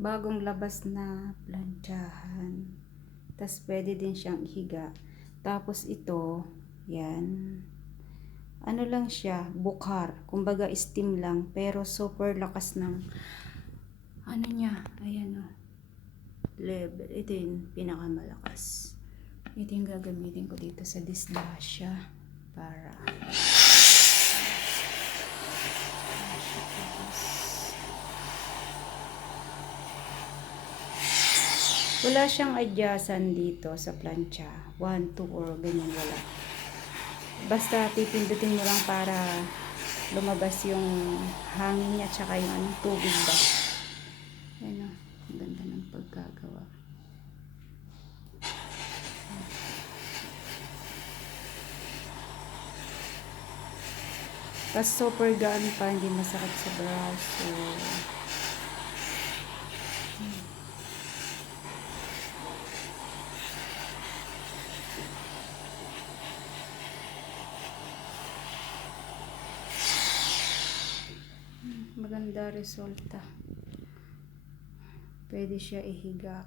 bagong labas na plantsahan. Tas pwede din siyang ihiga. Tapos ito, yan. Ano lang siya, bukhar. Kumbaga steam lang, pero super lakas ng ano niya, ayan o. Level. Ito yung pinakamalakas. Ito yung gagamitin ko dito sa dishwasher para wala siyang adyasan dito sa plancha. 1, 2 or ganyan, wala. Basta pipindutin mo lang para lumabas yung hangin niya tsaka yung anong tubig ba. Ayan o, ang ganda ng pagkagawa. Tapos super gaan pa, hindi masakit sa braso. Maganda resulta. Pwede siya ihiga.